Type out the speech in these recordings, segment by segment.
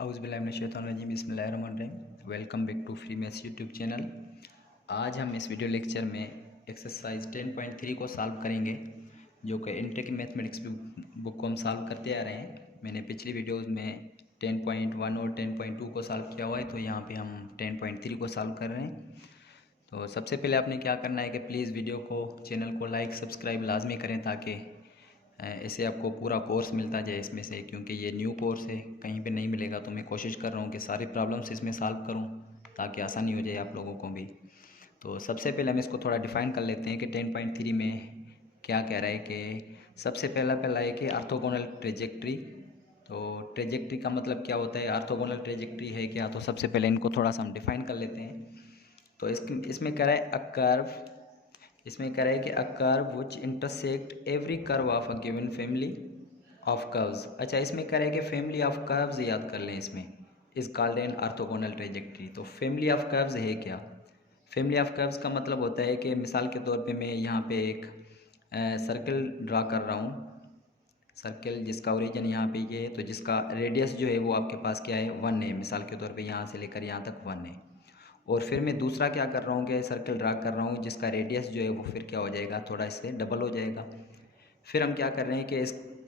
औज़ुबिल्लाहिमिनश्शैतानिर्रजीम बिस्मिल्लाहिर्रहमानिर्रहीम। Welcome back to free maths YouTube channel. आज हम इस वीडियो लेक्चर में एक्सरसाइज 10.3 को सॉल्व करेंगे, जो कि इंटेक मैथमेटिक्स बुक को हम सॉल्व करते आ रहे हैं। मैंने पिछली वीडियोस में 10.1 और 10.2 को सॉल्व किया हुआ है, तो यहाँ पे हम 10.3 को सॉल्व कर रहे हैं। तो सबसे पहले आपने क्या करना है कि प्लीज़ वीडियो को, चैनल को लाइक सब्सक्राइब लाजमी करें, ताकि ऐसे आपको पूरा कोर्स मिलता जाए इसमें से, क्योंकि ये न्यू कोर्स है, कहीं पे नहीं मिलेगा। तो मैं कोशिश कर रहा हूँ कि सारी प्रॉब्लम्स इसमें सॉल्व करूँ ताकि आसानी हो जाए आप लोगों को भी। तो सबसे पहले हम इसको थोड़ा डिफ़ाइन कर लेते हैं कि 10.3 में क्या कह रहा है। कि सबसे पहला है कि ऑर्थोगोनल ट्रेजेक्ट्री। तो ट्रेजेक्ट्री का मतलब क्या होता है, ऑर्थोगोनल ट्रेजेक्ट्री है क्या, तो सबसे पहले इनको थोड़ा सा हम डिफ़ाइन कर लेते हैं। तो इसमें कह रहा है अ कर्व, इसमें कह रहा है कि a curve which intersect every curve of a given family of curves. अच्छा, इसमें कह रहा है कि फैमिली ऑफ कर्व्स याद कर लें, इसमें is called an orthogonal trajectory. तो फैमिली ऑफ कर्व्स है क्या? फैमिली ऑफ कर्व्स का मतलब होता है कि मिसाल के तौर पे मैं यहाँ पे एक सर्कल ड्रा कर रहा हूँ, सर्कल जिसका ओरिजिन यहाँ पे ये है, तो जिसका रेडियस जो है वो आपके पास क्या है, 1 है। मिसाल के तौर पे यहाँ से लेकर यहाँ तक 1 है। और फिर मैं दूसरा क्या कर रहा हूँ कि सर्कल ड्रा कर रहा हूँ जिसका रेडियस जो है वो फिर क्या हो जाएगा, थोड़ा इससे डबल हो जाएगा। फिर हम क्या कर रहे हैं कि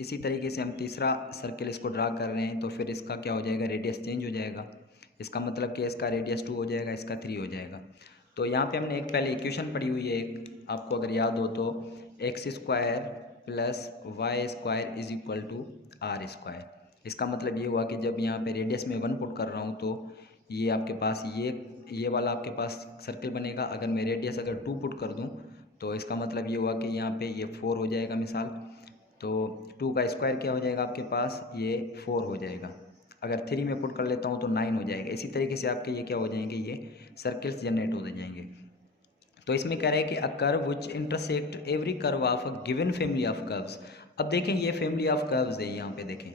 इसी तरीके से हम तीसरा सर्कल इसको ड्रा कर रहे हैं, तो फिर इसका क्या हो जाएगा, रेडियस चेंज हो जाएगा। इसका मतलब कि इसका रेडियस 2 हो जाएगा, इसका 3 हो जाएगा। तो यहाँ पे हमने एक पहले इक्वेशन पढ़ी हुई है, एक आपको अगर याद हो तो, x square plus y square is equal to r square. इसका मतलब ये हुआ कि जब यहाँ पे रेडियस में 1 पुट कर रहा हूँ तो ये आपके पास ये वाला आपके पास सर्कल बनेगा। अगर मैं रेडियस अगर 2 पुट कर दूँ तो इसका मतलब ये हुआ कि यहाँ पे ये 4 हो जाएगा मिसाल। तो 2 का स्क्वायर क्या हो जाएगा आपके पास, ये 4 हो जाएगा। अगर 3 में पुट कर लेता हूँ तो 9 हो जाएगा। इसी तरीके से आपके ये क्या हो जाएंगे, ये सर्कल्स जनरेट हो जाएंगे। तो इसमें कह रहा है कि a curve which intersect every curve of a given family of curves. अब देखें ये फैमिली ऑफ कर्व्स है, यहाँ पे देखें।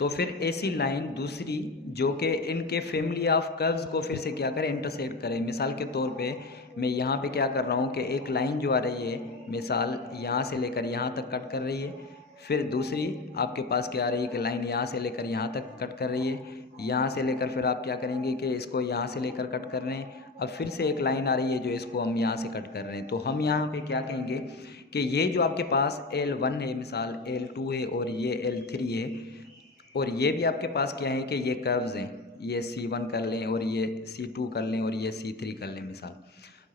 तो फिर ऐसी लाइन दूसरी जो कि इनके फैमिली ऑफ कर्व्स को फिर से क्या करें, इंटरसेक्ट करें। मिसाल के तौर पे मैं यहाँ पे क्या कर रहा हूँ कि एक लाइन जो आ रही है, मिसाल यहाँ से लेकर यहाँ तक कट कर रही है। फिर दूसरी आपके पास क्या आ रही है कि लाइन यहाँ से लेकर यहाँ तक कट कर रही है। यहाँ से लेकर फिर आप क्या करेंगे कि इसको यहाँ से लेकर कट कर रहे हैं। अब फिर से एक लाइन आ रही है जो इसको हम यहाँ से कट कर रहे हैं। तो हम यहाँ पे क्या कहेंगे कि ये जो आपके पास L1 है, मिसाल L2 है और ये L3 है, और ये भी आपके पास क्या है कि ये कर्व्स हैं, ये C1 कर लें और ये C2 कर लें और ये C3 कर लें मिसाल।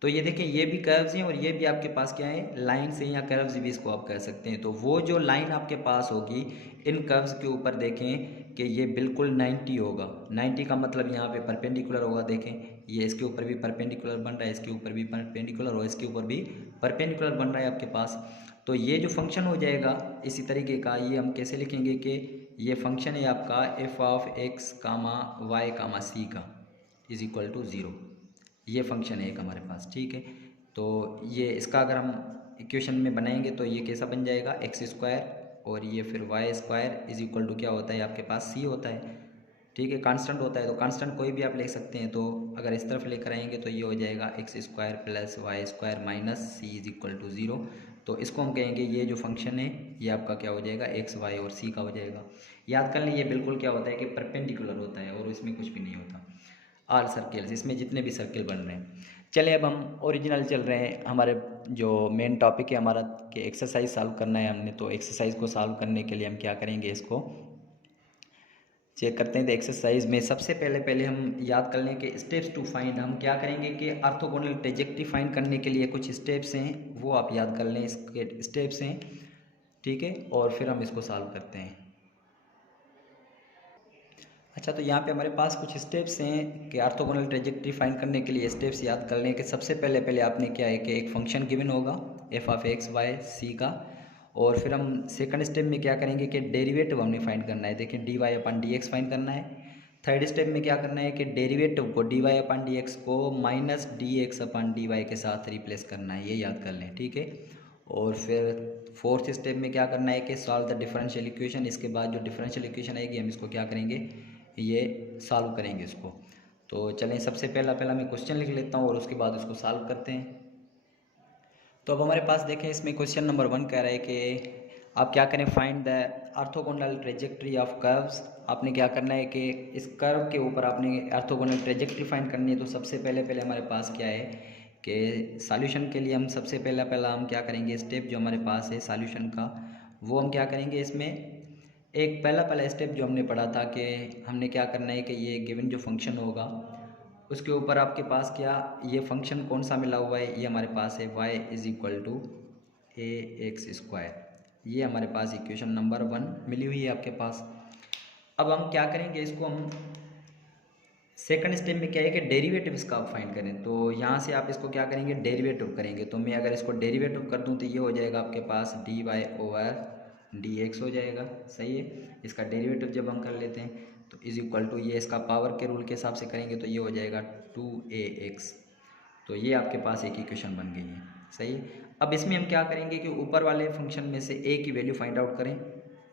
तो ये देखें ये भी कर्व्स हैं और ये भी आपके पास क्या है, लाइन से, या कर्व्स भी इसको आप कह सकते हैं। तो वो जो लाइन आपके पास होगी इन कर्व्स के ऊपर देखें कि ये बिल्कुल 90 होगा। 90 का मतलब यहाँ पे परपेंडिकुलर होगा। देखें ये इसके ऊपर भी परपेंडिकुलर बन रहा है, इसके ऊपर भी परपेंडिकुलर और इसके ऊपर भी परपेंडिकुलर बन रहा है आपके पास। तो ये जो फंक्शन हो जाएगा इसी तरीके का, ये हम कैसे लिखेंगे कि ये फंक्शन है आपका F of X comma Y comma C का इज इक्वल टू 0। ये फंक्शन है एक हमारे पास, ठीक है। तो ये इसका अगर हम इक्वेशन में बनाएंगे तो ये कैसा बन जाएगा, एक्स स्क्वायर और ये फिर y square is equal to क्या होता है आपके पास, सी होता है, ठीक है, कांस्टेंट होता है। तो कांस्टेंट कोई भी आप ले सकते हैं। तो अगर इस तरफ लेकर आएंगे तो ये हो जाएगा x square plus y square minus c is equal to 0। तो इसको हम कहेंगे ये जो फंक्शन है ये आपका क्या हो जाएगा, एक्स वाई और सी का हो जाएगा। याद कर लें ये बिल्कुल क्या होता है कि परपेंडिकुलर होता है और इसमें कुछ भी नहीं होता। ऑल सर्कल्स, इसमें जितने भी सर्कल बन रहे हैं। चलिए अब हम ओरिजिनल चल रहे हैं, हमारे जो मेन टॉपिक है हमारा कि एक्सरसाइज सॉल्व करना है हमने। तो एक्सरसाइज को सॉल्व करने के लिए हम क्या करेंगे, इसको चेक करते हैं। तो एक्सरसाइज में सबसे पहले हम याद कर लें कि स्टेप्स टू फाइंड, हम क्या करेंगे कि ऑर्थोगोनल ट्रेजेक्ट्री फाइंड करने के लिए कुछ स्टेप्स हैं, वो आप याद कर लें, इसके स्टेप्स हैं, ठीक है। और फिर हम इसको सॉल्व करते हैं। अच्छा, तो यहाँ पे हमारे पास कुछ स्टेप्स हैं कि ऑर्थोगोनल ट्रेजेक्ट्री फाइंड करने के लिए स्टेप्स याद कर लें। कि सबसे पहले आपने क्या है कि एक फंक्शन गिवन होगा f of x y c का, और फिर हम सेकंड स्टेप में क्या करेंगे कि डेरिवेटिव हमने फाइंड करना है। देखें डी वाई अपन डी एक्स फाइंड करना है। थर्ड स्टेप में क्या करना है कि डेरिवेटिव को डी वाई अपन डी एक्स को minus D x upon D Y के साथ रिप्लेस करना है, ये याद कर लें, ठीक है। और फिर फोर्थ स्टेप में क्या करना है कि सॉल्व द डिफरेंशियल इक्वेशन। इसके बाद जो डिफरेंशियल इक्वेशन आएगी हम इसको क्या करेंगे, ये सॉल्व करेंगे इसको। तो चलें सबसे पहला मैं क्वेश्चन लिख लेता हूँ और उसके बाद उसको सॉल्व करते हैं। तो अब हमारे पास देखें इसमें क्वेश्चन नंबर 1 कह रहा है कि आप क्या करें, find the orthogonal trajectory of curves. आपने क्या करना है कि इस कर्व के ऊपर आपने ऑर्थोगोनल ट्रेजेक्ट्री फाइंड करनी है। तो सबसे पहले हमारे पास क्या है कि सॉल्यूशन के लिए हम सबसे पहला हम क्या करेंगे, स्टेप जो हमारे पास है सॉल्यूशन का, वो हम क्या करेंगे, इसमें एक पहला स्टेप जो हमने पढ़ा था कि हमने क्या करना है कि ये गिवन जो फंक्शन होगा उसके ऊपर आपके पास क्या ये फंक्शन कौन सा मिला हुआ है, ये हमारे पास है y is equal to ax²। ये हमारे पास इक्वेशन नंबर 1 मिली हुई है आपके पास। अब हम क्या करेंगे, इसको हम सेकंड स्टेप में क्या है कि डेरिवेटिव इसका आप फाइंड करें। तो यहाँ से आप इसको क्या करेंगे, डेरिवेटिव करेंगे। तो मैं अगर इसको डेरिवेटिव कर दूँ तो ये हो जाएगा आपके पास dy/dx हो जाएगा। सही है, इसका डेरिवेटिव जब हम कर लेते हैं तो इज इक्वल टू, ये इसका पावर के रूल के हिसाब से करेंगे तो ये हो जाएगा 2ax। तो ये आपके पास एक इक्वेशन बन गई है। सही है, अब इसमें हम क्या करेंगे कि ऊपर वाले फंक्शन में से a की वैल्यू फाइंड आउट करें।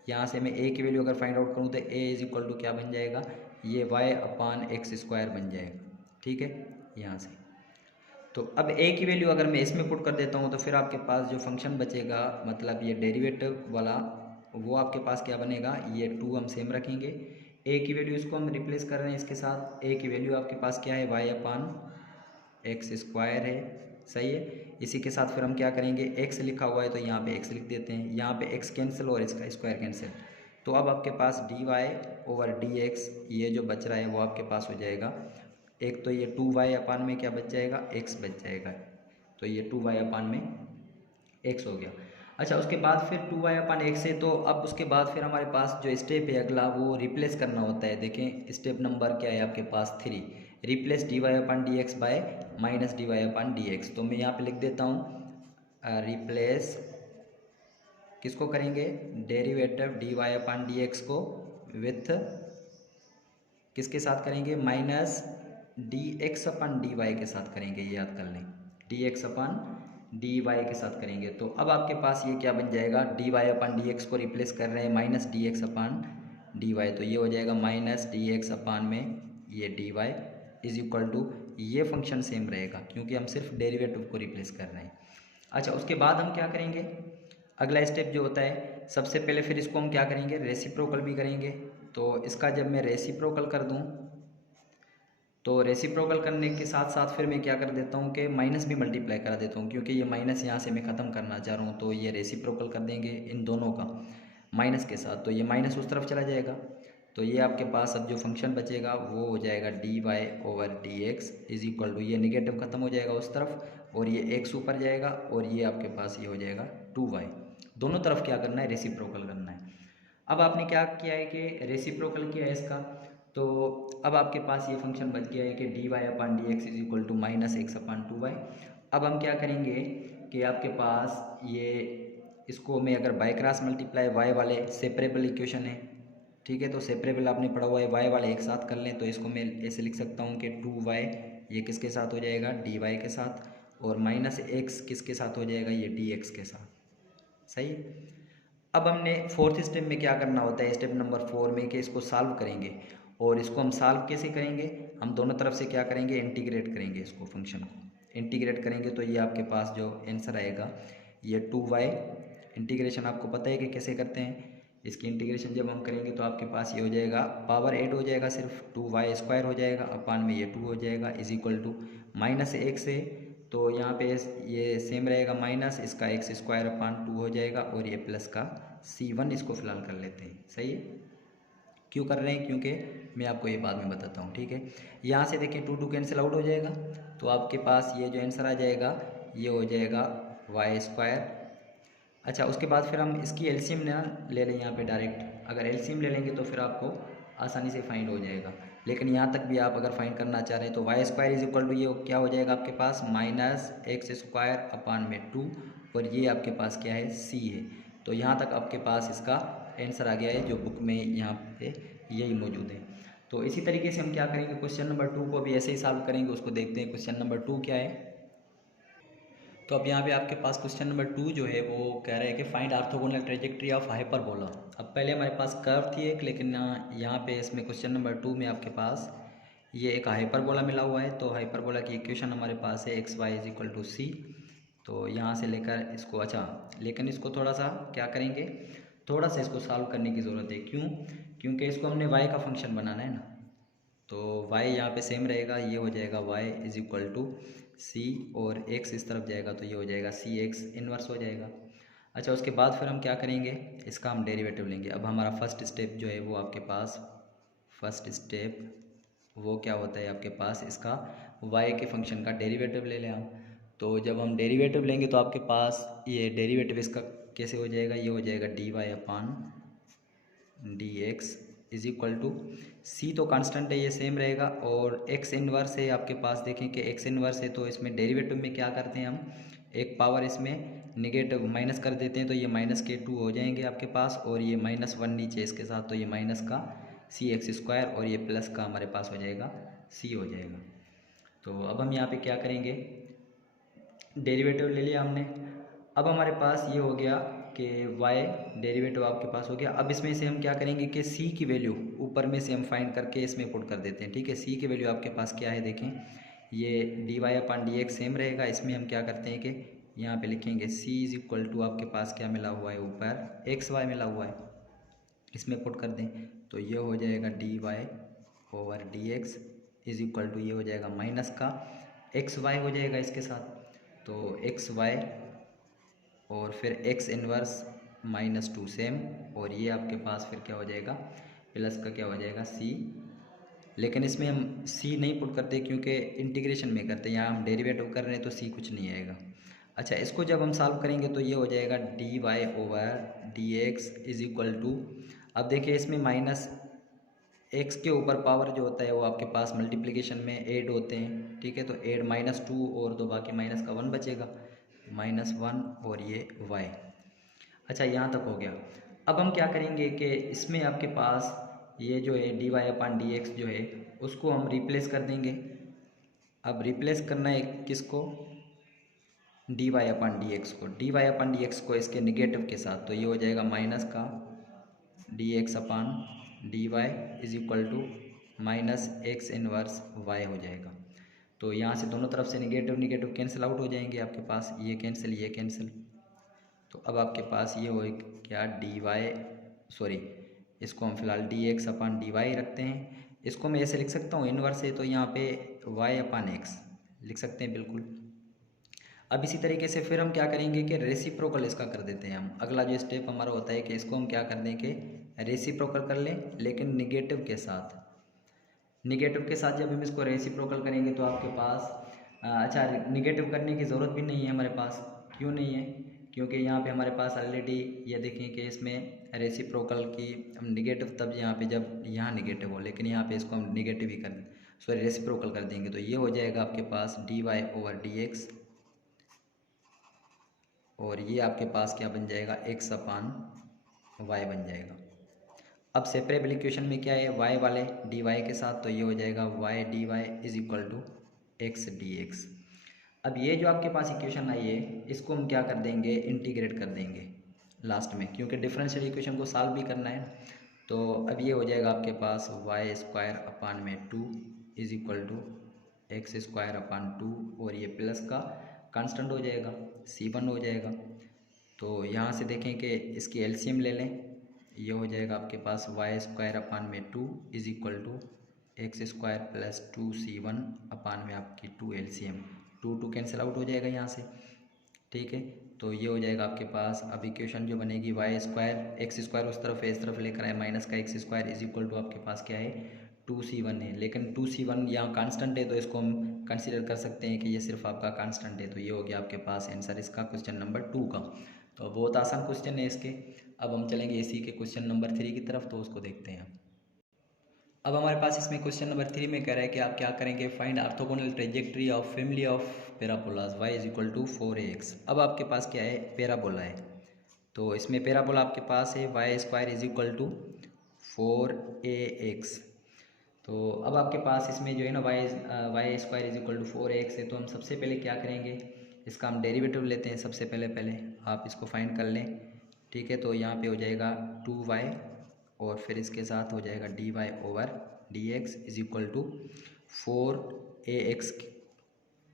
यहाँ से मैं a की वैल्यू अगर फाइंड आउट करूँ तो a इज इक्वल टू क्या बन जाएगा, ये y/x² बन जाएगा। ठीक है, यहाँ से तो अब a की वैल्यू अगर मैं इसमें पुट कर देता हूँ तो फिर आपके पास जो फंक्शन बचेगा, मतलब ये डेरिवेटिव वाला, वो आपके पास क्या बनेगा, ये 2 हम सेम रखेंगे। a की वैल्यू इसको हम रिप्लेस कर रहे हैं इसके साथ। a की वैल्यू आपके पास क्या है, y/x² है। सही है, इसी के साथ फिर हम क्या करेंगे, x लिखा हुआ है तो यहाँ पे x लिख देते हैं, यहाँ पे x कैंसिल और इसका स्क्वायर कैंसिल। तो अब आपके पास dy/dx ये जो बच रहा है वो आपके पास हो जाएगा, एक तो ये 2y में क्या बच जाएगा, x बच जाएगा। तो ये 2y में x हो गया। अच्छा, उसके बाद फिर 2y/x है। तो अब उसके बाद फिर हमारे पास जो स्टेप है अगला, वो रिप्लेस करना होता है। देखें स्टेप नंबर क्या है आपके पास 3, रिप्लेस dy/dx बाय -dy/dx। तो मैं यहाँ पे लिख देता हूँ रिप्लेस, किसको करेंगे, डेरिवेटिव dy/dx को विथ किसके साथ करेंगे, -dx/dy के साथ करेंगे। ये याद कर लें, dx/dy के साथ करेंगे। तो अब आपके पास ये क्या बन जाएगा, dy/dx को रिप्लेस कर रहे हैं -dx/dy। तो ये हो जाएगा -dx/ में ये dy इज इक्वल टू, ये फंक्शन सेम रहेगा क्योंकि हम सिर्फ डेरिवेटिव को रिप्लेस कर रहे हैं। अच्छा, उसके बाद हम क्या करेंगे, अगला स्टेप जो होता है, सबसे पहले फिर इसको हम क्या करेंगे, रेसिप्रोकल भी करेंगे। तो इसका जब मैं रेसिप्रोकल कर दूं तो रेसिप्रोकल करने के साथ साथ फिर मैं क्या कर देता हूं कि माइनस भी मल्टीप्लाई करा देता हूं, क्योंकि ये माइनस यहाँ से मैं ख़त्म करना चाह रहा हूँ। तो ये रेसिप्रोकल कर देंगे इन दोनों का माइनस के साथ, तो ये माइनस उस तरफ चला जाएगा। तो ये आपके पास अब जो फंक्शन बचेगा वो हो जाएगा dy/dx इज इक्वल टू, ये निगेटिव खत्म हो जाएगा उस तरफ और ये x ऊपर जाएगा और ये आपके पास ये हो जाएगा 2y। दोनों तरफ क्या करना है, रेसिप्रोकल करना है। अब आपने क्या किया है कि रेसिप्रोकल किया है इसका, तो अब आपके पास ये फंक्शन बच गया है कि dy/dx is equal to -x/2y। अब हम क्या करेंगे कि आपके पास ये, इसको मैं अगर बाय क्रॉस मल्टीप्लाई y वाले सेपरेबल इक्वेशन है, ठीक है, तो सेपरेबल आपने पढ़ा हुआ है, y वाले एक साथ कर लें। तो इसको मैं ऐसे लिख सकता हूँ कि 2y ये किसके साथ हो जाएगा, dy के साथ, और -x किसके साथ हो जाएगा, ये dx के साथ। सही। अब हमने फोर्थ स्टेप में क्या करना होता है, स्टेप नंबर 4 में, कि इसको सॉल्व करेंगे। और इसको हम सॉल्व कैसे करेंगे, हम दोनों तरफ से क्या करेंगे, इंटीग्रेट करेंगे। इसको फंक्शन को इंटीग्रेट करेंगे तो ये आपके पास जो आंसर आएगा ये 2y, इंटीग्रेशन आपको पता है कि कैसे करते हैं। इसकी इंटीग्रेशन जब हम करेंगे तो आपके पास ये हो जाएगा, पावर 8 हो जाएगा, सिर्फ 2y² हो जाएगा, अपान में ये 2 हो जाएगा, इज इक्वल टू -x है तो यहाँ पे ये सेम रहेगा, माइनस इसका x²/2 हो जाएगा और ये प्लस का c1, इसको फिलहाल कर लेते हैं। सही है, क्यों कर रहे हैं, क्योंकि मैं आपको ये बाद में बताता हूँ। ठीक है, यहाँ से देखिए 2 कैंसिल आउट हो जाएगा तो आपके पास ये जो आंसर आ जाएगा ये हो जाएगा y²। अच्छा, उसके बाद फिर हम इसकी एलसीएम ना ले लें यहाँ पे डायरेक्ट। अगर एलसीएम ले लेंगे तो फिर आपको आसानी से फाइंड हो जाएगा, लेकिन यहाँ तक भी आप अगर फाइंड करना चाह रहे हैं तो y² इज इक्वल टू, ये क्या हो जाएगा आपके पास, -x²/2, और ये आपके पास क्या है, c है। तो यहाँ तक आपके पास इसका आंसर आ गया है, जो बुक में यहाँ पे यही मौजूद है। तो इसी तरीके से हम क्या करेंगे, क्वेश्चन नंबर 2 को भी ऐसे ही सॉल्व करेंगे। उसको देखते हैं क्वेश्चन नंबर 2 क्या है। तो अब यहाँ पे आपके पास क्वेश्चन नंबर 2 जो है वो कह रहे हैं कि find orthogonal trajectory of hyperbola. अब पहले हमारे पास कर्व थी एक, लेकिन यहाँ पे इसमें क्वेश्चन नंबर 2 में आपके पास ये एक हाइपरबोला मिला हुआ है। तो हाइपरबोला की इक्वेशन हमारे पास है xy is equal to c। तो यहाँ से लेकर इसको, अच्छा लेकिन इसको थोड़ा सा क्या करेंगे, थोड़ा सा इसको सॉल्व करने की ज़रूरत है। क्यों? क्योंकि इसको हमने y का फंक्शन बनाना है ना, तो y यहाँ पे सेम रहेगा, ये हो जाएगा y इज इक्वल टू सी, और x इस तरफ जाएगा तो ये हो जाएगा सी एक्स इन्वर्स हो जाएगा। अच्छा, उसके बाद फिर हम क्या करेंगे, इसका हम डेरिवेटिव लेंगे। अब हमारा फर्स्ट स्टेप जो है वो आपके पास, फर्स्ट स्टेप वो क्या होता है आपके पास, इसका y के फंक्शन का डेरिवेटिव ले लें हम। तो जब हम डेरिवेटिव लेंगे तो आपके पास ये डेरिवेटिव इसका कैसे हो जाएगा, ये हो जाएगा dy upon D x is equal to C, तो कांस्टेंट है ये सेम रहेगा, और x इनवर्स है आपके पास। देखें कि x इनवर्स है तो इसमें डेरिवेटिव में क्या करते हैं हम, एक पावर इसमें निगेटिव माइनस कर देते हैं, तो ये माइनस के 2 हो जाएंगे आपके पास, और ये -1 नीचे इसके साथ, तो ये माइनस का सी एक्स स्क्वायर, और ये प्लस का हमारे पास हो जाएगा सी हो जाएगा। तो अब हम यहाँ पे क्या करेंगे, डेरिवेटिव ले लिया हमने। अब हमारे पास ये हो गया कि y डेरिवेटिव आपके पास हो गया। अब इसमें से हम क्या करेंगे कि c की वैल्यू ऊपर में से हम फाइंड करके इसमें पुट कर देते हैं। ठीक है, c की वैल्यू आपके पास क्या है, देखें ये डी वाई अपान डी एक्स सेम रहेगा। इसमें हम क्या करते हैं कि यहाँ पे लिखेंगे c इज इक्वल टू आपके पास क्या मिला हुआ है, ऊपर एक्स वाई मिला हुआ है, इसमें पुट कर दें तो ये हो जाएगा d Y over D x is equal to ये हो जाएगा माइनस का एक्स वाई हो जाएगा इसके साथ, तो एक्स वाई और फिर x इनवर्स -2 सेम, और ये आपके पास फिर क्या हो जाएगा, प्लस का क्या हो जाएगा c। लेकिन इसमें हम c नहीं पुट करते क्योंकि इंटीग्रेशन में करते हैं, यहाँ हम डेरिवेटिव कर रहे हैं तो c कुछ नहीं आएगा। अच्छा, इसको जब हम सॉल्व करेंगे तो ये हो जाएगा d Y over D x is equal to, अब देखिए इसमें माइनस एक्स के ऊपर पावर जो होता है वो आपके पास मल्टीप्लिकेशन में ऐड होते हैं। ठीक है, तो ऐड -2 और दो बाकी माइनस का 1 बचेगा, -1 और ये y। अच्छा, यहाँ तक हो गया। अब हम क्या करेंगे कि इसमें आपके पास ये जो है डी वाई अपान डी एक्स जो है उसको हम रिप्लेस कर देंगे। अब रिप्लेस करना है किसको, डी वाई अपान डी एक्स को, डी वाई अपान डी एक्स को इसके निगेटिव के साथ, तो ये हो जाएगा माइनस का d x upon d y is equal to minus x inverse y हो जाएगा। तो यहाँ से दोनों तरफ से निगेटिव निगेटिव कैंसिल आउट हो जाएंगे आपके पास, ये कैंसिल ये कैंसिल, तो अब आपके पास ये हो क्या डी वाई, सॉरी इसको हम फिलहाल D x upon d Y रखते हैं। इसको मैं ऐसे लिख सकता हूँ, इनवर्स है तो यहाँ पे वाई अपान एक्स लिख सकते हैं बिल्कुल। अब इसी तरीके से फिर हम क्या करेंगे कि रेसिप्रोकल इसका कर देते हैं हम। अगला जो स्टेप हमारा होता है कि इसको हम क्या कर दें कि रेसिप्रोकल कर लें, लेकिन निगेटिव के साथ। निगेटिव के साथ जब हम इसको रेसिप्रोकल करेंगे तो आपके पास अच्छा, निगेटिव करने की ज़रूरत भी नहीं है हमारे पास। क्यों नहीं है, क्योंकि यहाँ पे हमारे पास ऑलरेडी ये देखें कि इसमें रेसिप्रोकल की हम निगेटिव तब यहाँ पे जब यहाँ निगेटिव हो, लेकिन यहाँ पे इसको हम निगेटिव ही कर, सॉरी रेसिप्रोकल कर देंगे, तो ये हो जाएगा आपके पास D Y over D X, और ये आपके पास क्या बन जाएगा, एक्स अपान वाई बन जाएगा। अब सेपरेबल इक्वेशन में क्या है, y वाले dy के साथ, तो ये हो जाएगा y dy is equal to x d x. अब ये जो आपके पास इक्वेशन आई है इसको हम क्या कर देंगे, इंटीग्रेट कर देंगे लास्ट में, क्योंकि डिफरेंशियल इक्वेशन को सॉल्व भी करना है। तो अब ये हो जाएगा आपके पास वाई स्क्वायर अपान में 2 is equal to x square upon 2, और ये प्लस का कांस्टेंट हो जाएगा c1 हो जाएगा। तो यहाँ से देखें कि इसकी एलसीएम ले लें, ये हो जाएगा आपके पास वाई स्क्वायर अपान में 2 is equal to x square plus 2c1 upon में आपकी 2 एलसीएम, 2 कैंसिल आउट हो जाएगा यहाँ से। ठीक है, तो ये हो जाएगा आपके पास। अब इक्वेशन जो बनेगी वाई स्क्वायर, एक्स स्क्वायर उस तरफ है इस तरफ लेकर आए, माइनस का x square is equal to आपके पास क्या है 2c1 है, लेकिन 2c1 यहाँ कांस्टेंट है तो इसको हम कंसीडर कर सकते हैं कि ये सिर्फ आपका कांस्टेंट है। तो ये हो गया आपके पास आंसर इसका क्वेश्चन नंबर 2 का। तो बहुत आसान क्वेश्चन है इसके। अब हम चलेंगे इसी के क्वेश्चन नंबर 3 की तरफ, तो उसको देखते हैं। अब हमारे पास इसमें क्वेश्चन नंबर 3 में कह रहा है कि आप क्या करेंगे, find orthogonal trajectory of family of parabolas y is equal to 4ax। अब आपके पास क्या है, पैराबोला है, तो इसमें पैराबोला आपके पास है y square is equal to 4ax। तो अब आपके पास इसमें जो है ना y square is equal to 4ax है, तो हम सबसे पहले क्या करेंगे, इसका हम डेरिवेटिव लेते हैं सबसे पहले आप इसको फाइंड कर लें। ठीक है, तो यहाँ पे हो जाएगा 2y और फिर इसके साथ हो जाएगा dy over dx is equal to 4ax,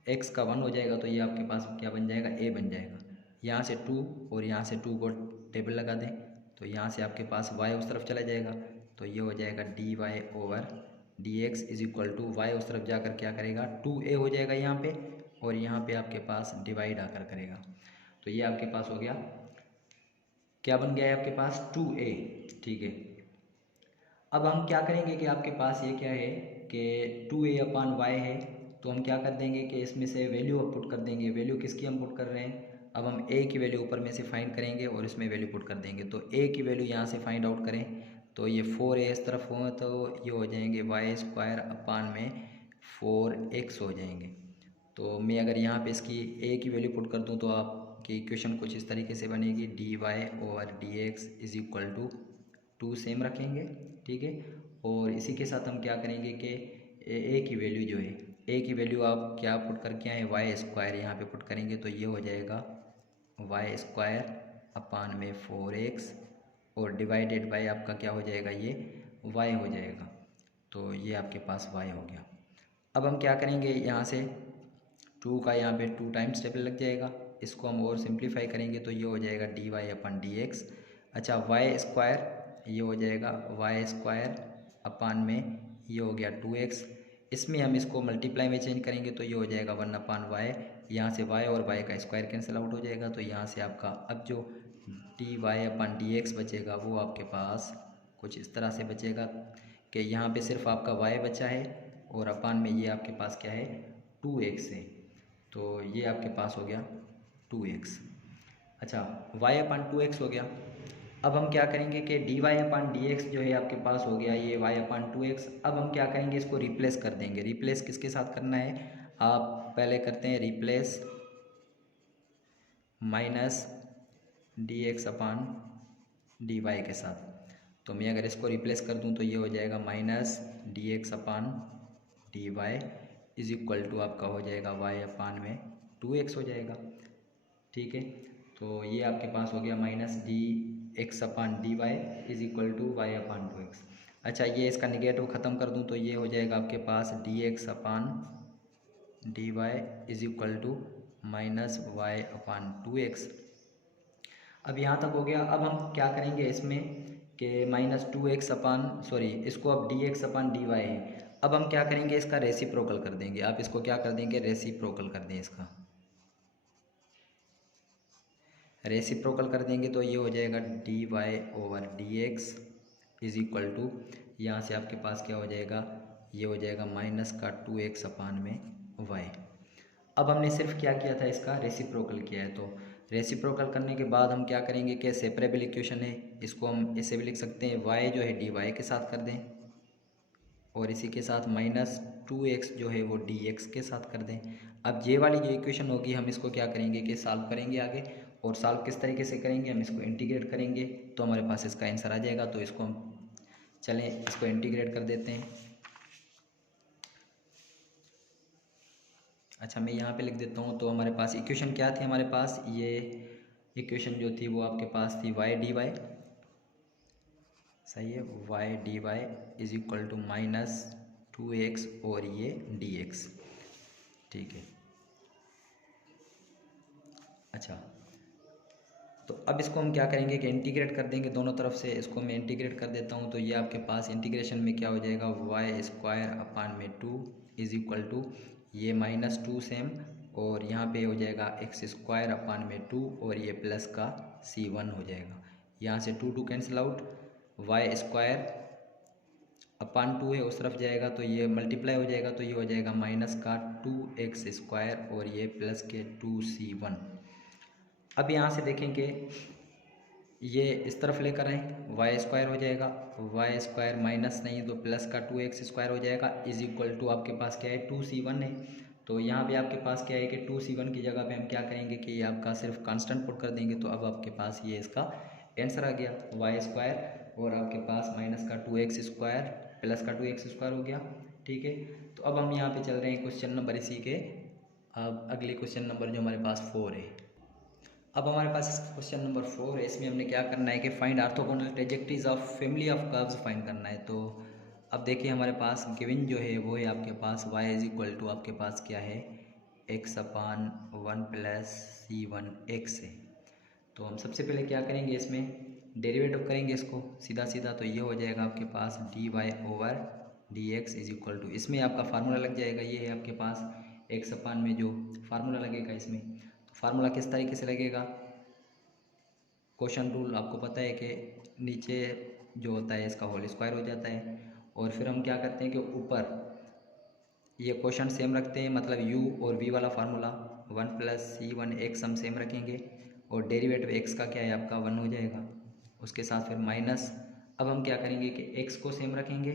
x का 1 हो जाएगा, तो ये आपके पास क्या बन जाएगा, a बन जाएगा। यहाँ से 2 और यहाँ से 2 को टेबल लगा दें, तो यहाँ से आपके पास y उस तरफ चला जाएगा, तो ये हो जाएगा dy/dx is equal to y उस तरफ जाकर क्या करेगा 2a हो जाएगा यहाँ पे, और यहाँ पे आपके पास डिवाइड आकर करेगा। तो ये आपके पास हो गया, क्या बन गया है आपके पास 2a। ठीक है, अब हम क्या करेंगे कि आपके पास ये क्या है कि 2a/y है, तो हम क्या कर देंगे कि इसमें से वैल्यू अब पुट कर देंगे। वैल्यू किसकी हम पुट कर रहे हैं, अब हम a की वैल्यू ऊपर में से फाइंड करेंगे और इसमें वैल्यू पुट कर देंगे। तो a की वैल्यू यहाँ से फाइंड आउट करें, तो ये 4a इस तरफ हो तो ये हो जाएंगे y² / 4x हो जाएंगे। तो मैं अगर यहाँ पे इसकी a की वैल्यू पुट कर दूँ तो आपकी इक्वेशन कुछ इस तरीके से बनेगी, dy/dx is equal to 2 same रखेंगे। ठीक है, और इसी के साथ हम क्या करेंगे कि a की वैल्यू जो है, a की वैल्यू आप क्या पुट करके आए, y² यहाँ पे पुट करेंगे, तो ये हो जाएगा y²/4x और डिवाइडेड बाय आपका क्या हो जाएगा, ये y हो जाएगा। तो ये आपके पास y हो गया। अब हम क्या करेंगे, यहाँ से 2 का यहाँ पे 2 टाइम्स स्टेप लग जाएगा, इसको हम और सिंप्लीफाई करेंगे तो ये हो जाएगा dy/dx। अच्छा, y² ये हो जाएगा y² ये हो गया 2x। इसमें हम इसको मल्टीप्लाई में चेंज करेंगे तो ये हो जाएगा 1/y। यहाँ से y और y का स्क्वायर कैंसिल आउट हो जाएगा, तो यहाँ से आपका अब जो dy/dx बचेगा वो आपके पास कुछ इस तरह से बचेगा कि यहाँ पे सिर्फ आपका y बचा है और अपान में ये आपके पास क्या है 2x है, तो ये आपके पास हो गया 2x। अच्छा, y/2x हो गया। अब हम क्या करेंगे कि dy/dx जो है आपके पास हो गया ये y/2x। अब हम क्या करेंगे, इसको रिप्लेस कर देंगे। रिप्लेस किसके साथ करना है, आप पहले करते हैं रिप्लेस -dx/dy के साथ। तो मैं अगर इसको रिप्लेस कर दूं तो ये हो जाएगा -dx/dy इज इक्वल टू आपका हो जाएगा y/2x हो जाएगा। ठीक है, तो ये आपके पास हो गया -dx/dy is equal to y/2x। अच्छा, ये इसका निगेटिव ख़त्म कर दूं तो ये हो जाएगा आपके पास dx/dy is equal to -y/2x। अब यहाँ तक हो गया। अब हम क्या करेंगे इसमें कि इसको अब dx/dy है। अब हम क्या करेंगे, इसका रेसिप्रोकल कर देंगे। आप इसको क्या कर देंगे, रेसिप्रोकल कर दें। इसका रेसिप्रोकल कर देंगे तो ये हो जाएगा dy/dx इज इक्वल टू, यहाँ से आपके पास क्या हो जाएगा, ये हो जाएगा -2x/y। अब हमने सिर्फ क्या किया था, इसका रेसिप्रोकल किया है। तो रेसिप्रोकल करने के बाद हम क्या करेंगे कि सेपरेबल इक्वेशन है, इसको हम ऐसे भी लिख सकते हैं, y जो है dy के साथ कर दें और इसी के साथ -2x जो है वो dx के साथ कर दें। अब ये वाली जो इक्वेशन होगी हम इसको क्या करेंगे कि सॉल्व करेंगे आगे। और सॉल्व किस तरीके से करेंगे, हम इसको इंटीग्रेट करेंगे तो हमारे पास इसका आंसर आ जाएगा। तो इसको हम चलें इसको इंटीग्रेट कर देते हैं। अच्छा, मैं यहाँ पे लिख देता हूँ। तो हमारे पास इक्वेशन क्या थी, हमारे पास ये इक्वेशन जो थी वो आपके पास थी y dy, सही है, y dy is equal to -2x और ये dx। ठीक है, अच्छा, तो अब इसको हम क्या करेंगे कि इंटीग्रेट कर देंगे दोनों तरफ से। इसको मैं इंटीग्रेट कर देता हूँ तो ये आपके पास इंटीग्रेशन में क्या हो जाएगा, y² इज इक्वल टू ये -2 सेम और यहाँ पे हो जाएगा x² और ये प्लस का c1 हो जाएगा। यहाँ से 2 कैंसिल आउट, y² है उस तरफ जाएगा तो ये मल्टीप्लाई हो जाएगा, तो ये हो जाएगा -2x² और ये प्लस के 2c1। अब यहाँ से देखें कि ये इस तरफ लेकर आए, y² हो जाएगा, y² माइनस नहीं तो प्लस का 2x² हो जाएगा इज इक्वल टू आपके पास क्या है 2c1 है। तो यहाँ पे आपके पास क्या है कि 2c1 की जगह पे हम क्या करेंगे कि ये आपका सिर्फ कांस्टेंट पुट कर देंगे। तो अब आपके पास ये इसका आंसर आ गया y² और आपके पास माइनस का 2x² प्लस का 2x² हो गया। ठीक है, तो अब हम यहाँ पे चल रहे हैं क्वेश्चन नंबर इसी के, अब अगले क्वेश्चन नंबर जो हमारे पास 4 है। अब हमारे पास क्वेश्चन नंबर 4 है, इसमें हमने क्या करना है कि find orthogonal trajectories of family of curves find करना है। तो अब देखिए हमारे पास गिवन जो है वो है आपके पास y इज इक्वल टू आपके पास क्या है x/1 + c1x है। तो हम सबसे पहले क्या करेंगे, इसमें डेरिवेटिव करेंगे इसको सीधा सीधा, तो ये हो जाएगा आपके पास dy over dx is equal to, इसमें आपका फार्मूला लग जाएगा, ये है आपके पास x अपान में जो फार्मूला लगेगा इसमें। तो फार्मूला किस तरीके से लगेगा, क्वेश्चन रूल आपको पता है कि नीचे जो होता है इसका होल स्क्वायर हो जाता है, और फिर हम क्या करते हैं कि ऊपर ये क्वेश्चन सेम रखते हैं, मतलब u और v वाला फार्मूला 1 + c1x हम सेम रखेंगे, और डेरिवेटिव x का क्या है आपका 1 हो जाएगा, उसके साथ फिर माइनस। अब हम क्या करेंगे कि x को सेम रखेंगे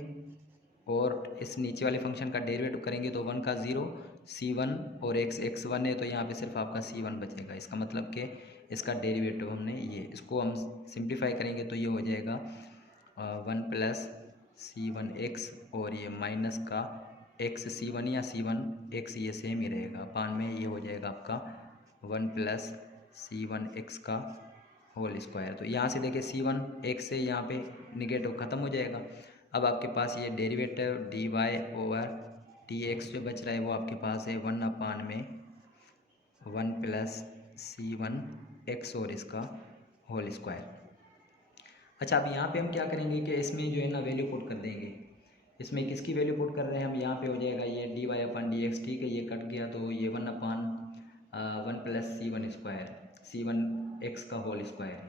और इस नीचे वाले फंक्शन का डेरिवेटिव करेंगे, तो 1 का 0, c1 और x 1 है, तो यहाँ पे सिर्फ आपका c1 बचेगा। इसका मतलब कि इसका डेरिवेटिव हमने ये, इसको हम सिंप्लीफाई करेंगे तो ये हो जाएगा 1 + c1x, और ये माइनस का x c1 या c1 x ये सेम ही रहेगा, अपान में ये हो जाएगा आपका 1 + c1x का होल स्क्वायर। तो यहाँ से देखिए c1 x से यहाँ पे निगेटिव ख़त्म हो जाएगा। अब आपके पास ये डेरिवेटिव dy ओवर dx जो बच रहा है वो आपके पास है 1 अपान में 1 + c1x और इसका होल स्क्वायर। अच्छा, अब यहाँ पे हम क्या करेंगे कि इसमें जो है ना वैल्यू पुट कर देंगे। इसमें किसकी वैल्यू पुट कर रहे हैं हम, यहाँ पे हो जाएगा ये dy अपान dx, ठीक है, ये कट गया, तो ये 1 अपान 1 + c1 स्क्वायर, c1x का होल स्क्वायर।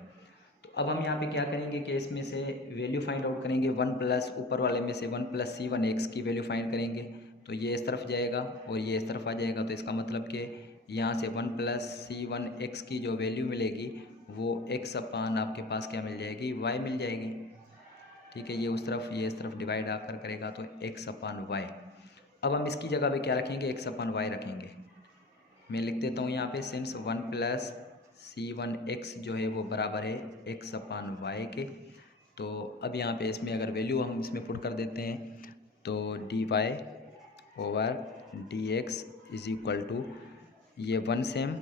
तो अब हम यहाँ पे क्या करेंगे कि इसमें से वैल्यू फाइंड आउट करेंगे, 1 प्लस ऊपर वाले में से 1 + c1x की वैल्यू फाइंड करेंगे, तो ये इस तरफ जाएगा और ये इस तरफ आ जाएगा। तो इसका मतलब कि यहाँ से 1 + c1x की जो वैल्यू मिलेगी वो x अपान आपके पास क्या मिल जाएगी, y मिल जाएगी, ठीक है। ये उस तरफ ये इस तरफ डिवाइड आकर करेगा तो x अपान y। अब हम इसकी जगह पे क्या रखेंगे, x अपान y रखेंगे। मैं लिख देता हूँ यहाँ पे, सिंस 1 + c1x जो है वो बराबर है x अपान y के। तो अब यहाँ पे इसमें अगर वैल्यू हम इसमें पुट कर देते हैं तो dy over dx is equal to ये 1 सेम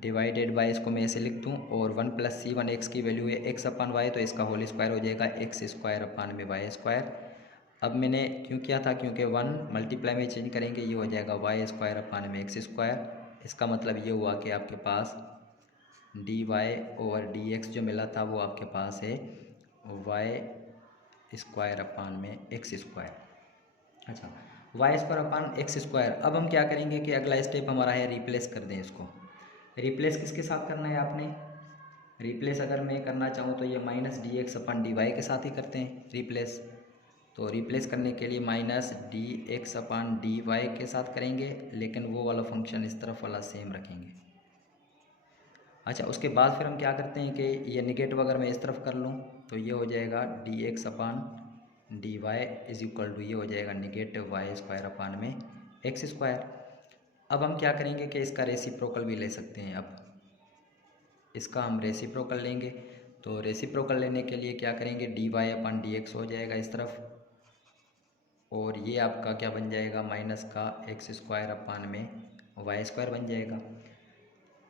डिवाइडेड बाय, इसको मैं ऐसे लिख दूँ, और 1 + c1x की वैल्यू है x अपान y, तो इसका होल स्क्वायर हो जाएगा x² अपान में y²। अब मैंने क्यों किया था, क्योंकि 1 मल्टीप्लाई में चेंज करेंगे, ये हो जाएगा y² अपान में x²। इसका मतलब ये हुआ कि आपके पास dy ओवर dx जो मिला था वो आपके पास है y² अपान में x²। अच्छा, y² अपान x²। अब हम क्या करेंगे कि अगला स्टेप हमारा है रिप्लेस कर दें इसको। रिप्लेस किसके साथ करना है आपने, रिप्लेस अगर मैं करना चाहूँ तो ये -dx अपान dy के साथ ही करते हैं रिप्लेस। तो रिप्लेस करने के लिए -dx अपान dy के साथ करेंगे, लेकिन वो वाला फंक्शन इस तरफ वाला सेम रखेंगे। अच्छा, उसके बाद फिर हम क्या करते हैं कि ये निगेटिव अगर मैं इस तरफ कर लूँ तो ये हो जाएगा dx upon dy is equal to ये हो जाएगा -y² अपान में x²। अब हम क्या करेंगे कि इसका रेसिप्रोकल भी ले सकते हैं। अब इसका हम रेसिप्रोकल लेंगे, तो रेसिप्रोकल लेने के लिए क्या करेंगे, dy अपान dx हो जाएगा इस तरफ, और ये आपका क्या बन जाएगा, माइनस का x² अपान में y² बन जाएगा।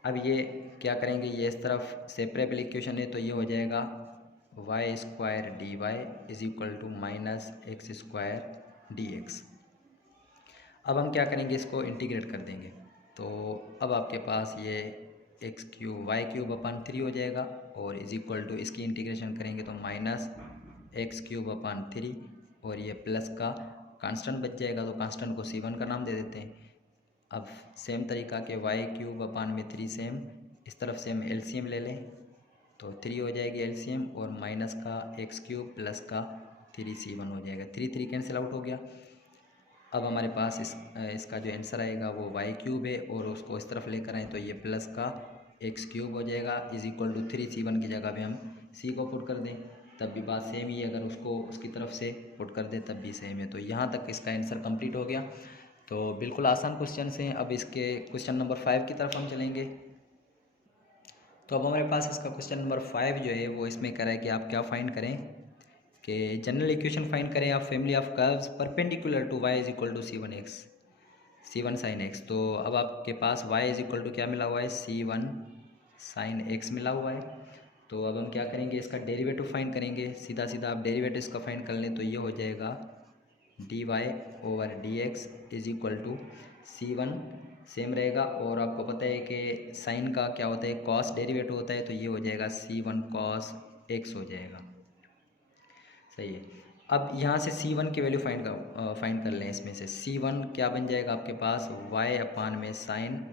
अब ये क्या करेंगे, ये इस तरफ सेपरेबल इक्वेशन है, तो ये हो जाएगा y² dy is equal to -x² dx। अब हम क्या करेंगे, इसको इंटीग्रेट कर देंगे, तो अब आपके पास ये x³ y³ अपान 3 हो जाएगा, और इज इक्वल टू इसकी इंटीग्रेशन करेंगे तो -x³ अपान 3, और ये प्लस का कांस्टेंट बच जाएगा, तो कांस्टेंट को c1 का नाम दे देते हैं। अब सेम तरीका के y³ अपान में 3 सेम, इस तरफ से हम एलसीएम ले लें तो 3 हो जाएगी एलसीएम, और माइनस का x³ प्लस का 3c1 हो जाएगा, 3 कैंसिल आउट हो गया। अब हमारे पास इसका जो आंसर आएगा वो y³ है, और उसको इस तरफ लेकर आए तो ये प्लस का x³ हो जाएगा इज इक्वल टू 3c1 की जगह पे हम c को पुट कर दें, तब भी बात सेम ही है, अगर उसको उसकी तरफ से पुट कर दें तब भी सेम है। तो यहाँ तक इसका आंसर कंप्लीट हो गया। तो बिल्कुल आसान क्वेश्चन हैं। अब इसके क्वेश्चन नंबर 5 की तरफ हम चलेंगे। तो अब हमारे पास इसका क्वेश्चन नंबर 5 जो है वो इसमें कह रहा है कि आप क्या फाइंड करें, कि जनरल इक्वेशन फाइंड करें आप family of curves perpendicular to y is equal to c1 sin x। तो अब आपके पास y इज इक्वल टू क्या मिला हुआ है, c1 sin x मिला हुआ है। तो अब हम क्या करेंगे, इसका डेरिवेटिव फाइंड करेंगे। सीधा सीधा आप डेरिवेटिव इसका फाइंड कर लें तो ये हो जाएगा dy over dx is equal to c1 same रहेगा, और आपको पता है कि साइन का क्या होता है, कॉस डेरिवेटिव होता है, तो ये हो जाएगा c1 cos एक्स हो जाएगा। सही है। अब यहाँ से C1 की वैल्यू फाइंड कर लें। इसमें से C1 क्या बन जाएगा आपके पास, y अपान में साइन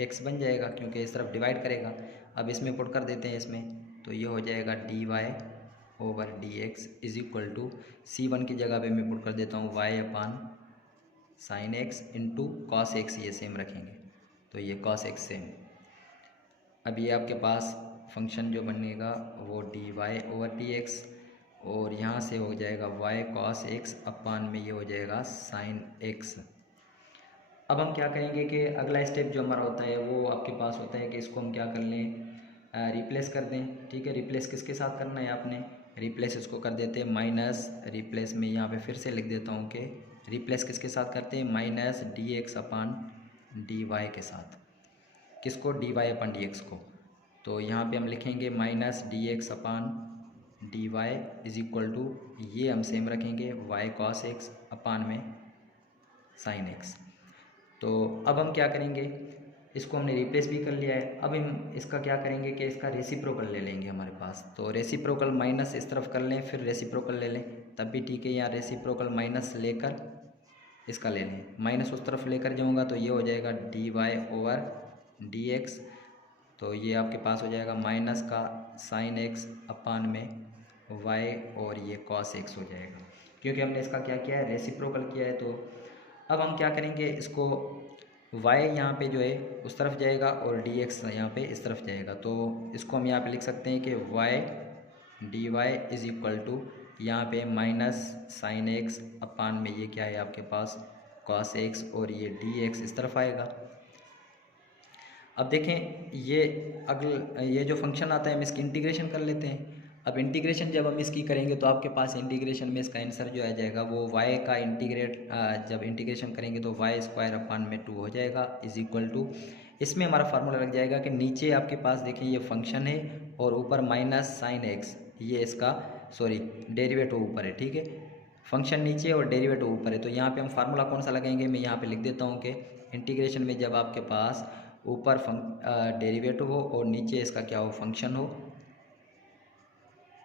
x बन जाएगा, क्योंकि इस तरफ डिवाइड करेगा। अब इसमें पुट कर देते हैं इसमें, तो ये हो जाएगा dy/dx is equal to C1 की जगह पे मैं पुट कर देता हूँ y अपान sign x into cos x, ये सेम रखेंगे तो ये कॉस x सेम। अब ये आपके पास फंक्शन जो बनेगा वो dy/dx, और यहाँ से हो जाएगा y cos x अपान में ये हो जाएगा साइन x। अब हम क्या करेंगे कि अगला स्टेप जो हमारा होता है वो आपके पास होता है कि इसको हम क्या कर लें, रिप्लेस कर दें। ठीक है, रिप्लेस किसके साथ करना है आपने, रिप्लेस इसको कर देते हैं माइनस, रिप्लेस में यहाँ पे फिर से लिख देता हूँ कि रिप्लेस किसके साथ करते हैं, माइनस dx अपान dy के साथ। किसको, dy अपान dx को। तो यहाँ पे हम लिखेंगे minus dx upon dy is equal to, ये हम सेम रखेंगे y cos x अपान में साइन x। तो अब हम क्या करेंगे, इसको हमने रिप्लेस भी कर लिया है। अब हम इसका क्या करेंगे कि इसका रेसिप्रोकल ले लेंगे हमारे पास। तो रेसिप्रोकल माइनस इस तरफ कर लें, फिर रेसिप्रोकल ले लें तब भी ठीक है। यहाँ रेसिप्रोकल माइनस लेकर इसका ले लें, माइनस उस तरफ लेकर जाऊँगा तो ये हो जाएगा dy/dx। तो ये आपके पास हो जाएगा माइनस का साइन x अपान में y, और ये कॉस x हो जाएगा, क्योंकि हमने इसका क्या किया है, रेसिप्रोकल किया है। तो अब हम क्या करेंगे, इसको y यहाँ पे जो है उस तरफ जाएगा और dx यहाँ पे इस तरफ जाएगा। तो इसको हम यहाँ पे लिख सकते हैं कि y dy is equal to, यहाँ पे माइनस साइन x अपान में ये क्या है आपके पास cos x, और ये dx इस तरफ आएगा। अब देखें ये जो फंक्शन आता है हम इसकी इंटीग्रेशन कर लेते हैं। अब इंटीग्रेशन जब हम इसकी करेंगे तो आपके पास इंटीग्रेशन में इसका आंसर जो आ जाएगा वो y का जब इंटीग्रेशन करेंगे तो y² अपान में 2 हो जाएगा इज इक्वल टू, इसमें हमारा फार्मूला लग जाएगा कि नीचे आपके पास देखिए ये फंक्शन है और ऊपर माइनस साइन x, ये इसका डेरिवेटिव ऊपर है। ठीक है, फंक्शन नीचे और डेरिवेटिव ऊपर है। तो यहाँ पे हम फार्मूला कौन सा लगाएंगे, मैं यहाँ पे लिख देता हूँ कि इंटीग्रेशन में जब आपके पास ऊपर डेरिवेटिव हो और नीचे इसका क्या हो, फंक्शन हो,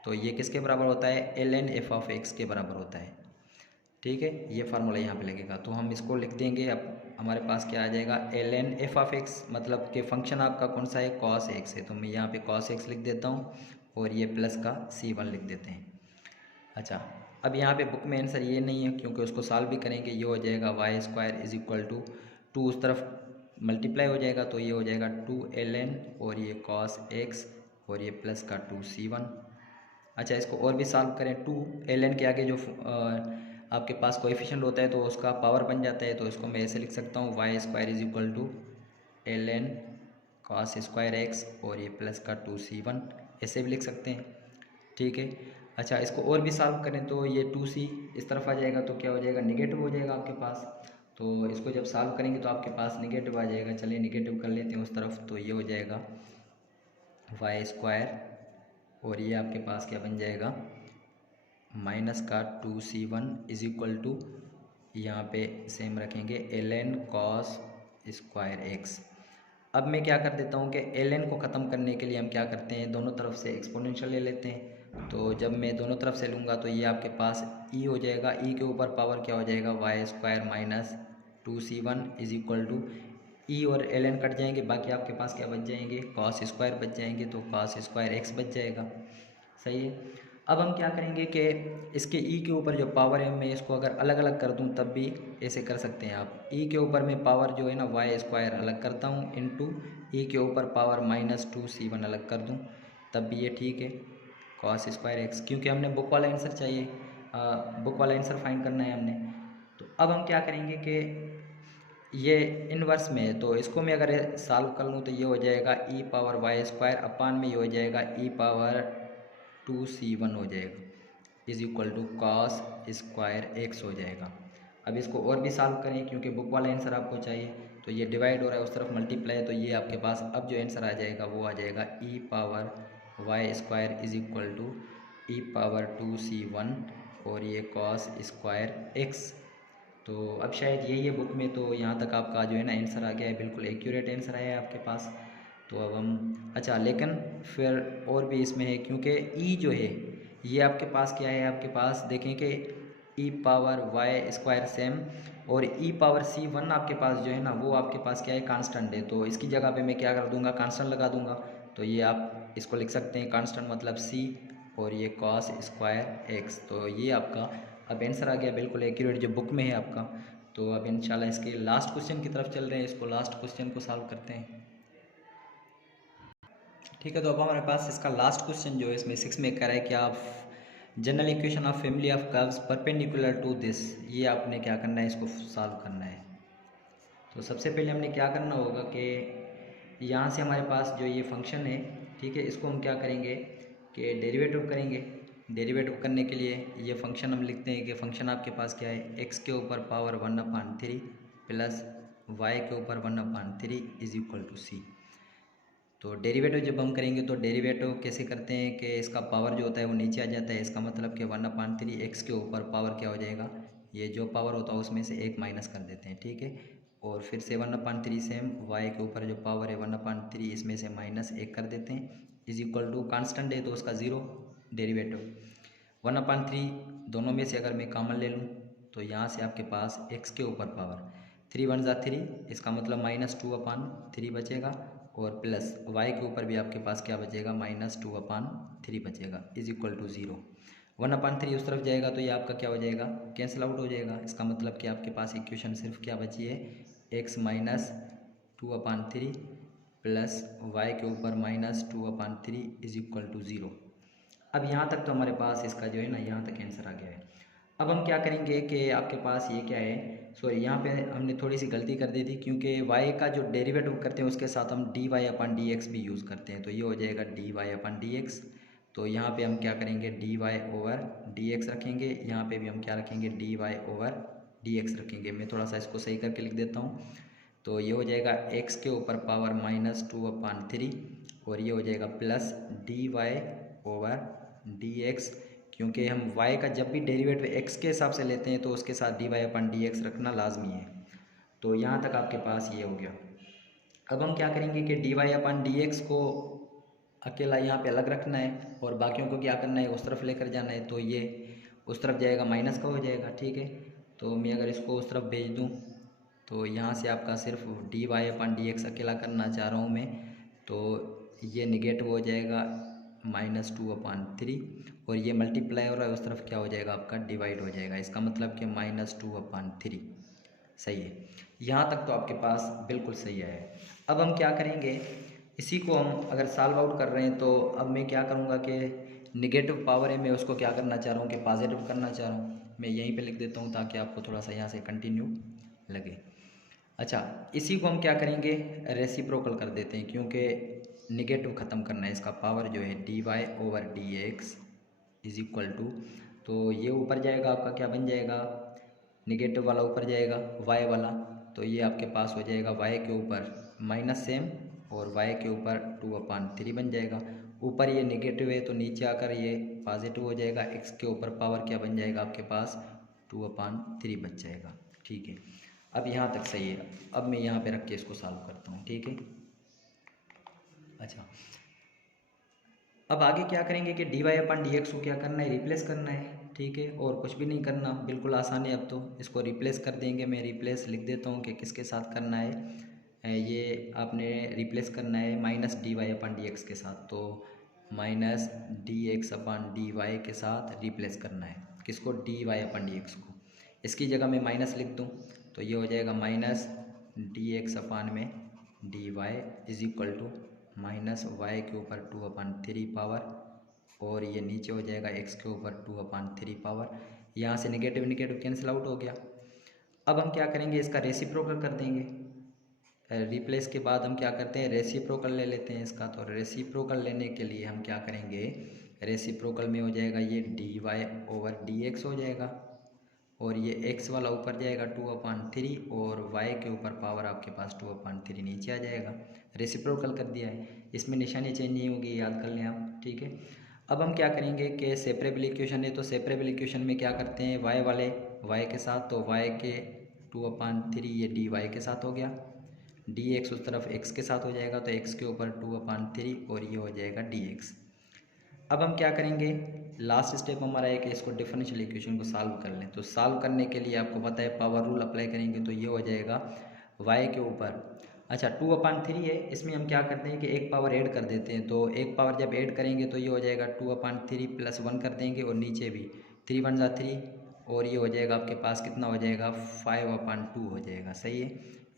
तो ये किसके बराबर होता है, ln f(x) के बराबर होता है। ठीक है, ये फार्मूला यहाँ पे लगेगा तो हम इसको लिख देंगे। अब हमारे पास क्या आ जाएगा, ln f(x) मतलब कि फंक्शन आपका कौन सा है, cos x है। तो मैं यहाँ पे cos x लिख देता हूँ और ये प्लस का c1 लिख देते हैं। अच्छा, अब यहाँ पे बुक में आंसर ये नहीं है क्योंकि उसको सॉल्व भी करेंगे। ये हो जाएगा y² इज इक्वल टू 2 उस तरफ मल्टीप्लाई हो जाएगा तो ये हो जाएगा 2ln और ये cos x और ये प्लस का 2c1। अच्छा, इसको और भी सॉल्व करें, 2ln के आगे जो आपके पास कोएफिशिएंट होता है तो उसका पावर बन जाता है। तो इसको मैं ऐसे लिख सकता हूँ y² is equal to ln cos² x और ये प्लस का 2c1, ऐसे भी लिख सकते हैं। ठीक है, अच्छा इसको और भी सॉल्व करें तो ये 2c इस तरफ आ जाएगा तो क्या हो जाएगा, निगेटिव हो जाएगा आपके पास। तो इसको जब सॉल्व करेंगे तो आपके पास निगेटिव आ जाएगा। चलिए निगेटिव कर लेते हैं उस तरफ, तो ये हो जाएगा y² और ये आपके पास क्या बन जाएगा, माइनस का 2c1 इज इक्वल टू, यहाँ पे सेम रखेंगे ln cos² x। अब मैं क्या कर देता हूँ कि ln को ख़त्म करने के लिए हम क्या करते हैं, दोनों तरफ से एक्सपोनेंशियल ले लेते हैं। तो जब मैं दोनों तरफ से लूँगा तो ये आपके पास e हो जाएगा, e के ऊपर पावर क्या हो जाएगा, y² minus 2c1 is equal to, e और ln कट जाएंगे, बाकी आपके पास क्या बच जाएंगे, cos² बच जाएंगे, तो cos² x बच जाएगा। सही है। अब हम क्या करेंगे कि इसके e के ऊपर जो पावर है मैं इसको अगर अलग अलग कर दूं तब भी ऐसे कर सकते हैं आप। e के ऊपर मैं पावर जो है ना y² अलग करता हूं इंटू e के ऊपर पावर माइनस 2c1 अलग कर दूं तब भी ये ठीक है, cos² x, क्योंकि हमने बुक वाला आंसर चाहिए, बुक वाला आंसर फाइंड करना है हमने। तो अब हम क्या करेंगे कि ये इन्वर्स में है तो इसको मैं अगर सॉल्व कर लूँ तो ये हो जाएगा e⁻y² अपान में ये हो जाएगा e⁻2c1 हो जाएगा is equal to cos² x हो जाएगा। अब इसको और भी सॉल्व करें क्योंकि बुक वाला आंसर आपको चाहिए, तो ये डिवाइड हो रहा है उस तरफ मल्टीप्लाई, तो ये आपके पास अब जो आंसर आ जाएगा वो आ जाएगा e⁻y² is equal to e⁻2c1 और ये cos² x। तो अब शायद यही है बुक में, तो यहाँ तक आपका जो है ना आंसर आ गया है, बिल्कुल एक्यूरेट आंसर आया है आपके पास। तो अब हम अच्छा, लेकिन फिर और भी इसमें है, क्योंकि ई जो है ये आपके पास क्या है, आपके पास देखें कि ई पावर वाई स्क्वायर सेम, और ई पावर सी वन आपके पास जो है ना वो आपके पास क्या है, कांस्टेंट है। तो इसकी जगह पे मैं क्या कर दूंगा, कांस्टेंट लगा दूंगा। तो ये आप इसको लिख सकते हैं कांस्टेंट मतलब सी, और ये कॉस स्क्वायर एक्स। तो ये आपका अब आंसर आ गया बिल्कुल एक्यूरेट जो बुक में है आपका। तो अब इंशाल्लाह इसके लास्ट क्वेश्चन की तरफ चल रहे हैं, इसको लास्ट क्वेश्चन को सॉल्व करते हैं। ठीक है, तो अब हमारे पास इसका लास्ट क्वेश्चन जो है इसमें 6 में कह रहा है कि आप general equation of family of curves perpendicular to this, ये आपने क्या करना है, इसको सॉल्व करना है। तो सबसे पहले हमने क्या करना होगा कि यहाँ से हमारे पास जो ये फंक्शन है, ठीक है, इसको हम क्या करेंगे कि डेरिवेटिव करेंगे। डेरिवेटिव करने के लिए ये फंक्शन हम लिखते हैं कि फंक्शन आपके पास क्या है, एक्स के ऊपर पावर 1/3 प्लस वाई के ऊपर 1/3 इज इक्वल टू सी। तो डेरिवेटिव जब हम करेंगे तो डेरिवेटिव कैसे करते हैं कि इसका पावर जो होता है वो नीचे आ जाता है। इसका मतलब कि 1/3 एक्स के ऊपर पावर क्या हो जाएगा, ये जो पावर होता है उसमें से एक माइनस कर देते हैं, ठीक है। और फिर से 1/3 सेम वाई के ऊपर जो पावर है 1/3 इसमें से माइनस एक कर देते हैं, इज इक्वल टू कांस्टेंट है तो उसका ज़ीरो डेरिवेटिव 1/3 दोनों में से अगर मैं कॉमन ले लूँ तो यहाँ से आपके पास एक्स के ऊपर पावर 3 1 × 3, इसका मतलब -2/3 बचेगा, और प्लस वाई के ऊपर भी आपके पास क्या बचेगा, -2/3 बचेगा, इज इक्वल टू 0। 1/3 उस तरफ जाएगा तो ये आपका क्या हो जाएगा, कैंसिल आउट हो जाएगा। इसका मतलब कि आपके पास इक्वेशन सिर्फ क्या बची है, x -2/3 प्लस वाई के ऊपर -2/3 इज इक्वल टू 0। अब यहाँ तक तो हमारे पास इसका जो है ना यहाँ तक आंसर आ गया है। अब हम क्या करेंगे कि आपके पास ये क्या है, सॉरी यहाँ पे हमने थोड़ी सी गलती कर दी थी, क्योंकि y का जो डेरिवेटिव करते हैं उसके साथ हम dy/dx भी यूज़ करते हैं। तो ये हो जाएगा dy/dx। तो यहाँ पे हम क्या करेंगे, dy/dx रखेंगे, यहाँ पे भी हम क्या रखेंगे, dy/dx रखेंगे। मैं थोड़ा सा इसको सही करके लिख देता हूँ। तो ये हो जाएगा x के ऊपर पावर -2/3, और ये हो जाएगा प्लस dy/dx, क्योंकि हम y का जब भी डेरिवेटिव x के हिसाब से लेते हैं तो उसके साथ dy/dx रखना लाजमी है। तो यहाँ तक आपके पास ये हो गया। अब हम क्या करेंगे कि dy/dx को अकेला यहाँ पे अलग रखना है, और बाकियों को क्या करना है, उस तरफ लेकर जाना है। तो ये उस तरफ जाएगा माइनस का हो जाएगा, ठीक है। तो मैं अगर इसको उस तरफ भेज दूँ तो यहाँ से आपका सिर्फ dy/dx अकेला करना चाह रहा हूँ मैं, तो ये निगेटिव हो जाएगा -2/3, और ये मल्टीप्लाई हो रहा है उस तरफ क्या हो जाएगा, आपका डिवाइड हो जाएगा। इसका मतलब कि -2/3 सही है। यहाँ तक तो आपके पास बिल्कुल सही है। अब हम क्या करेंगे, इसी को हम अगर सॉल्व आउट कर रहे हैं तो अब मैं क्या करूँगा कि निगेटिव पावर है, मैं उसको क्या करना चाह रहा हूँ कि पॉजिटिव करना चाह रहा हूँ। मैं यहीं पे लिख देता हूँ ताकि आपको थोड़ा सा यहाँ से कंटिन्यू लगे। अच्छा, इसी को हम क्या करेंगे, रेसिप्रोकल कर देते हैं, क्योंकि निगेटिव ख़त्म करना है। इसका पावर जो है dy/dx इज इक्वल टू, तो ये ऊपर जाएगा आपका क्या बन जाएगा, निगेटिव वाला ऊपर जाएगा y वाला, तो ये आपके पास हो जाएगा y के ऊपर माइनस सेम और y के ऊपर 2/3 बन जाएगा। ऊपर ये निगेटिव है तो नीचे आकर ये पॉजिटिव हो जाएगा, x के ऊपर पावर क्या बन जाएगा आपके पास 2/3 बच जाएगा, ठीक है। अब यहाँ तक सही है। अब मैं यहाँ पे रख के इसको सॉल्व करता हूँ, ठीक है। अच्छा, अब आगे क्या करेंगे कि dy/dx को क्या करना है, रिप्लेस करना है, ठीक है, और कुछ भी नहीं करना, बिल्कुल आसान है। अब तो इसको रिप्लेस कर देंगे। मैं रिप्लेस लिख देता हूँ कि किसके साथ करना है, ये आपने रिप्लेस करना है -dy/dx के साथ। तो -dx/dy के साथ रिप्लेस करना है, किसको, dy/dx को। इसकी जगह मैं माइनस लिख दूँ तो ये हो जाएगा -dx/dy is equal to -y के ऊपर 2/3 पावर, और ये नीचे हो जाएगा x के ऊपर 2/3 पावर। यहाँ से निगेटिव निगेटिव कैंसिल आउट हो गया। अब हम क्या करेंगे, इसका रेसिप्रोकल कर देंगे। रिप्लेस के बाद हम क्या करते हैं, रेसिप्रोकल ले लेते हैं इसका। तो रेसिप्रोकल लेने के लिए हम क्या करेंगे, रेसिप्रोकल में हो जाएगा ये dy/dx हो जाएगा, और ये x वाला ऊपर जाएगा 2/3, और y के ऊपर पावर आपके पास 2/3 नीचे आ जाएगा। रेसिप्रोकल कर दिया है, इसमें निशानी चेंज नहीं होगी, याद कर लें आप, ठीक है। अब हम क्या करेंगे कि सेपरेबल इक्वेशन है, तो सेपरेबल इक्वेशन में क्या करते हैं, y वाले y के साथ, तो y के 2/3 ये dy के साथ हो गया, dx उस तरफ x के साथ हो जाएगा तो x के ऊपर 2/3 और ये हो जाएगा dx। अब हम क्या करेंगे, लास्ट स्टेप हमारा है कि इसको डिफरेंशियल इक्वेशन को सॉल्व कर लें। तो सॉल्व करने के लिए आपको पता है पावर रूल अप्लाई करेंगे तो ये हो जाएगा y के ऊपर, अच्छा 2/3 है, इसमें हम क्या करते हैं कि एक पावर ऐड कर देते हैं। तो एक पावर जब ऐड करेंगे तो ये हो जाएगा 2/3 + 1 कर देंगे और नीचे भी 3 × 1 = 3 और ये हो जाएगा आपके पास कितना हो जाएगा 5/2 हो जाएगा। सही है।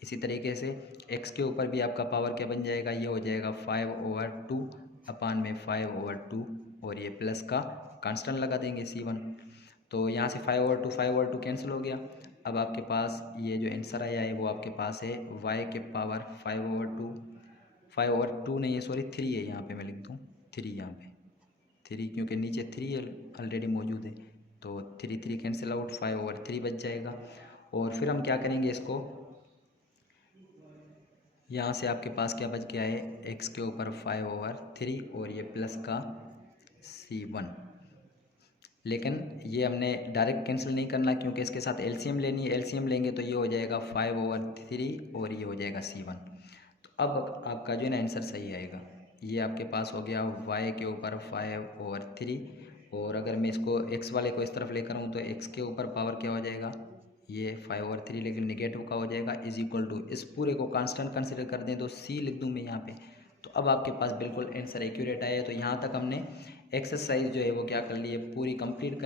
इसी तरीके से x के ऊपर भी आपका पावर क्या बन जाएगा, ये हो जाएगा 5/2 अपान में 5/2 और ये प्लस का कांस्टेंट लगा देंगे C1। तो यहाँ से 5/2 कैंसिल हो गया। अब आपके पास ये जो आंसर आया है वो आपके पास है y के पावर 5/2 नहीं है, सॉरी 3 है, यहाँ पे मैं लिख दूँ 3, यहाँ पे 3 क्योंकि नीचे 3 ऑलरेडी मौजूद है। तो 3 कैंसिल आउट, 5/3 बच जाएगा। और फिर हम क्या करेंगे, इसको यहाँ से आपके पास क्या बच गया है, x के ऊपर 5/3 और ये प्लस का C1। लेकिन ये हमने डायरेक्ट कैंसिल नहीं करना क्योंकि इसके साथ एलसीएम लेनी है। एलसीएम लेंगे तो ये हो जाएगा 5/3 और ये हो जाएगा C1। तो अब आपका जो है ना आंसर सही आएगा। ये आपके पास हो गया y के ऊपर 5/3 और अगर मैं इसको x वाले को इस तरफ लेकर आऊँ तो x के ऊपर पावर क्या हो जाएगा, ये 5/3 लेकिन नेगेटिव का हो जाएगा इज इक्वल टू, इस पूरे को कांस्टेंट कंसिडर कर दें तो c लिख दूँ मैं यहाँ पे। तो अब आपके पास बिल्कुल आंसर एक्यूरेट आया है। तो यहाँ तक हमने एक्सरसाइज जो है वो क्या कर लिए, पूरी कंप्लीट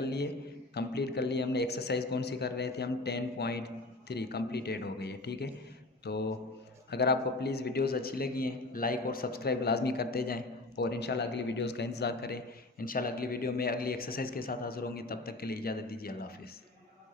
कर लिए हमने। एक्सरसाइज कौन सी कर रहे थे हम, 10.3 कंप्लीटेड हो गई है। ठीक है, तो अगर आपको प्लीज़ वीडियोस अच्छी लगी हैं लाइक और सब्सक्राइब लाजमी करते जाएं और इंशाल्लाह अगली वीडियोस का इंतज़ार करें। इंशाल्लाह अगली वीडियो में अगली एक्सरसाइज के साथ हाज़िर होंगे, तब तक के लिए इजाज़त दीजिए, अल्लाह हाफ़िज़।